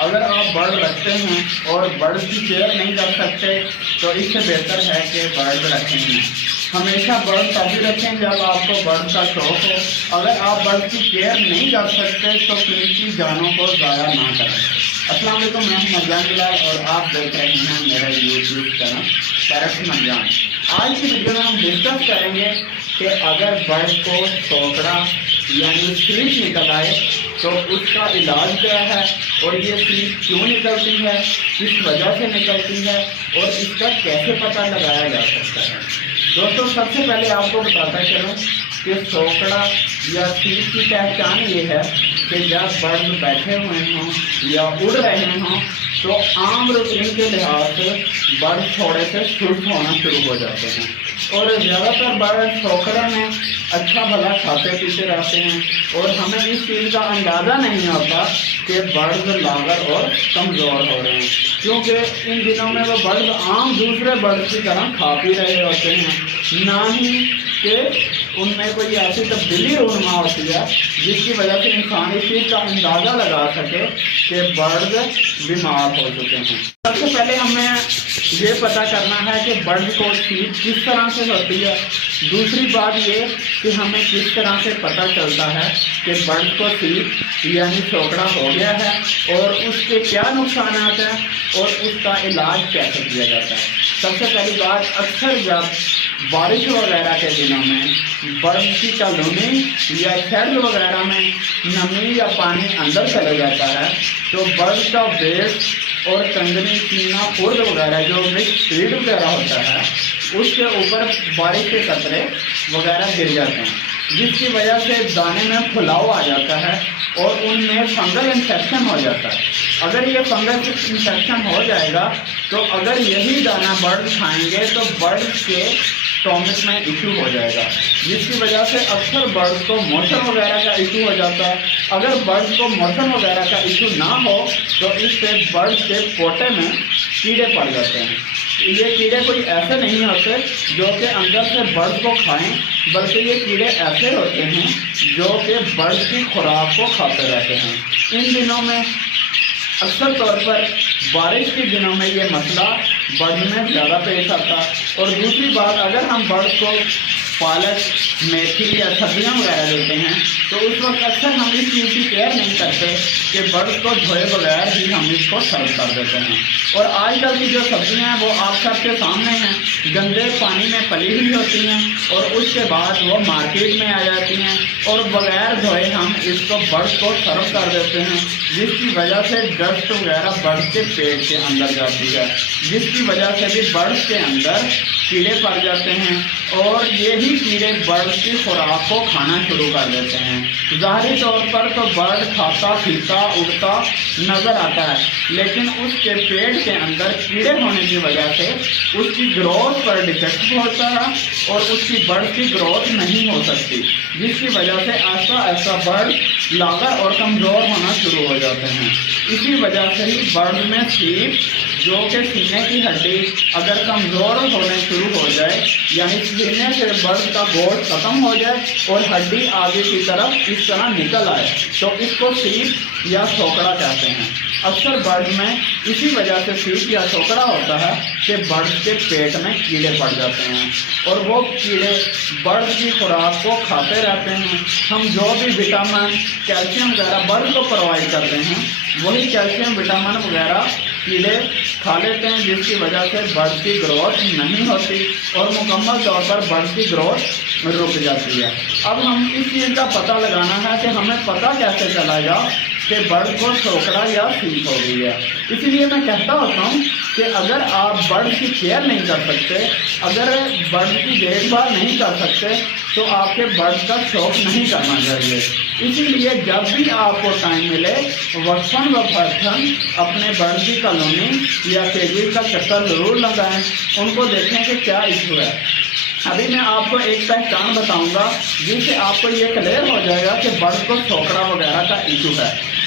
اگر آپ برڈ رکھتے ہیں اور برڈ کی کیئر نہیں کر سکتے تو اس سے بہتر ہے کہ برڈ رکھیں نہیں۔ ہمیشہ برڈ تبھی رکھیں جب آپ کو برڈ کا شوق ہو۔ اگر آپ برڈ کی کیئر نہیں کر سکتے تو قیمتی جانوں کو ضائع نہ کریں۔ السلام علیکم، میں ہوں مرجان بلال اور آپ دیکھ رہے ہیں میرا یوٹیوب چینل پیرٹ مرجان۔ آج کی ویڈیو میں ہم ڈسکس کریں گے کہ اگر برڈ کو سوکڑا یعنی سیٹ نکل آئے تو اس کا علاج کیا ہے، اور یہ سیٹ کیوں نکلتی ہے، کس وجہ سے نکلتی ہے، اور اس کا کیسے پتہ لگایا جا سکتا ہے۔ دوستوں، سب سے پہلے آپ کو بتاتا چلوں کہ سوکڑا یا سیٹ کی پہچان یہ ہے کہ جب برڈ بیٹھے ہوئے ہوں یا اڑ رہے ہوں تو عام روٹین کے لحاظ سے برڈ تھوڑے سے سست ہونا شروع ہو جاتے ہیں، اور زیادہ تر برڈ سوکڑے میں اچھا بھلا کھاتے پیتے رہتے ہیں، اور ہمیں اس چیز کا اندازہ نہیں ہوتا کہ برڈ لاغر اور کمزور ہو رہے ہیں، کیونکہ ان دنوں میں وہ برڈ عام دوسرے برڈ کی طرح کھا پی رہے ہوتے ہیں، نہ ہی کہ ان میں کوئی ایسی تبدیلی رونما ہوتی ہے جس کی وجہ سے انسان اس چیز کا اندازہ لگا سکے کہ برڈ بیمار ہو چکے ہیں۔ سب سے پہلے ہمیں یہ پتہ کرنا ہے کہ برڈ کو سیٹ کس طرح سے ہوتی ہے۔ دوسری بات یہ کہ ہمیں کس طرح سے پتہ چلتا ہے کہ برڈ کو سیٹ یعنی سوکڑا ہو گیا ہے، اور اس کے کیا نقصانات ہیں اور اس کا علاج کیسے کیا جاتا ہے۔ سب سے پہلی بات، اکثر جب بارش وغیرہ کے دنوں میں برڈ کی کالونی یا شیڈ وغیرہ میں نمی یا پانی اندر چلا جاتا ہے تو برڈ کا ویٹ اور کنگنی چینا خرد وغیرہ جو مکس فیڈ وغیرہ ہوتا ہے اس کے اوپر بارش کے قطرے وغیرہ گر جاتے ہیں، جس کی وجہ سے دانے میں پھلاؤ آ جاتا ہے اور ان میں فنگل انفیکشن ہو جاتا ہے۔ اگر یہ فنگل انفیکشن ہو جائے گا تو اگر یہی دانہ برڈ کھائیں گے تو برڈ کے اسٹامک میں ایشو ہو جائے گا، جس کی وجہ سے اکثر برڈ کو موشن وغیرہ کا ایشو ہو جاتا ہے۔ اگر برڈ کو موشن وغیرہ کا ایشو نہ ہو تو اس سے برڈ کے پوٹے میں کیڑے پڑ جاتے ہیں۔ یہ کیڑے کوئی ایسے نہیں ہوتے جو کہ اندر سے برڈ کو کھائیں، بلکہ یہ کیڑے ایسے ہوتے ہیں جو کہ برڈ کی خوراک کو کھاتے رہتے ہیں۔ ان دنوں میں اکثر طور پر بارش کے دنوں میں یہ مسئلہ برڈ میں زیادہ پیش آتا۔ اور دوسری بات، اگر ہم برڈ کو پالک، میتھی یا سبزیاں وغیرہ دیتے ہیں تو اس وقت اکثر ہم اس چیز کی کیئر نہیں کرتے کہ برڈ کو دھوئے بغیر ہی ہم اس کو سرو کر دیتے ہیں۔ اور آج کل کی جو سبزیاں ہیں وہ آپ سب کے سامنے ہیں، گندے پانی میں پلی ہوئی ہوتی ہیں اور اس کے بعد وہ مارکیٹ میں آ جاتی ہیں اور بغیر دھوئے ہم اس کو برڈ کو سرو کر دیتے ہیں، جس کی وجہ سے ڈسٹ وغیرہ برڈ کے پیٹ کے اندر جاتی ہے، جس کی وجہ سے بھی برڈ کے اندر کیڑے پڑ جاتے ہیں اور یہی کیڑے برڈ کی خوراک کو کھانا شروع کر دیتے ہیں۔ ظاہری طور پر تو برڈ کھاتا پیتا اڑتا نظر آتا ہے، لیکن اس کے پیٹ کے اندر کیڑے ہونے کی وجہ سے اس کی گروتھ پر ڈیفیکٹ ہوتا ہے اور اس کی برڈ کی گروتھ نہیں ہو سکتی، جس کی وجہ سے ایسا ایسا برڈ لاغر اور کمزور ہونا شروع ہو جاتے ہیں۔ اسی وجہ سے ہی برڈ میں سیٹ جو کہ سینے کی ہڈی اگر کمزور ہونے شروع ہو جائے یعنی سینے سے برڈ کا گوشت ختم ہو جائے اور ہڈی آگے کی طرف اس طرح نکل آئے تو اس کو سیٹ یا سوکڑا کہتے ہیں۔ اکثر برڈ میں اسی وجہ سے سیٹ یا سوکڑا ہوتا ہے کہ برڈ کے پیٹ میں کیڑے پڑ جاتے ہیں اور وہ کیڑے برڈ کی خوراک کو کھاتے رہتے ہیں۔ ہم جو بھی وٹامن، کیلشیم وغیرہ برڈ کو پرووائڈ کرتے ہیں وہی کیلشیم وٹامن وغیرہ کیڑے کھا لیتے ہیں، جس کی وجہ سے برڈ کی گروتھ نہیں ہوتی اور مکمل طور پر برڈ کی گروتھ رک جاتی ہے۔ اب ہم اس چیز کا پتہ لگانا ہے کہ ہمیں پتہ کیسے چلے گا کہ برڈ کو سوکڑا یا سیٹ ہو گئی ہے۔ اسی لیے میں کہتا ہوتا ہوں کہ اگر آپ برڈ کی کیئر نہیں کر سکتے، اگر برڈ کی دیکھ بھال نہیں کر سکتے تو آپ کے برڈ کا شوق نہیں کرنا چاہیے۔ اسی لیے جب بھی آپ کو ٹائم ملے وقتاً فوقتاً اپنے برڈ کی کالونی یا کیجز کا چکر ضرور لگائیں، ان کو دیکھیں کہ کیا ایشو ہے۔ ابھی میں آپ کو ایک پہچان بتاؤں گا جس سے آپ کو یہ کلیئر ہو جائے گا کہ برڈ کو سوکڑا وغیرہ کا ایشو ہے۔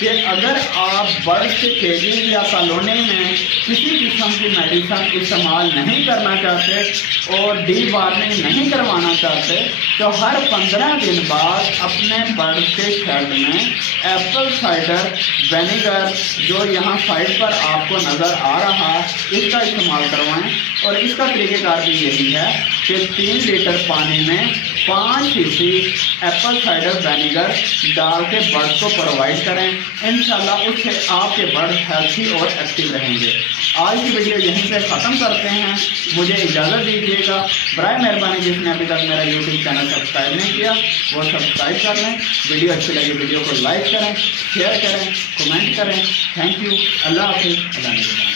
کہ اگر آپ برڈ کیجنگ یا کالونی میں کسی قسم کی میڈیسن استعمال نہیں کرنا چاہتے اور ڈی وارمنگ نہیں کروانا چاہتے تو ہر 15 دن بعد اپنے برڈ کے شیڈ میں ایپل سائڈر وینیگر جو یہاں سائڈ پر آپ کو نظر آ رہا اس کا استعمال کروائیں. اور اس کا طریقہ کار بھی یہی ہے کہ 3 لیٹر پانی میں 5 cc ایپل سائڈر وینیگر ڈال کے برڈ کو پرووائڈ کریں. انشاءاللہ اس سے آپ کے برڈ ہیلتھی اور ایکٹیو رہیں گے. آج کی ویڈیو یہیں پہ ختم کرتے ہیں. مجھے اجازت دیجیے گا. برائے مہربانی جس نے ابھی تک میرا یوٹیوب چینل سبسکرائب نہیں کیا وہ سبسکرائب کر لیں. ویڈیو اچھی لگی ویڈیو کو لائک کریں, شیئر کریں, کمنٹ کریں. Thank you. اللہ حافظ. اللہ حافظ.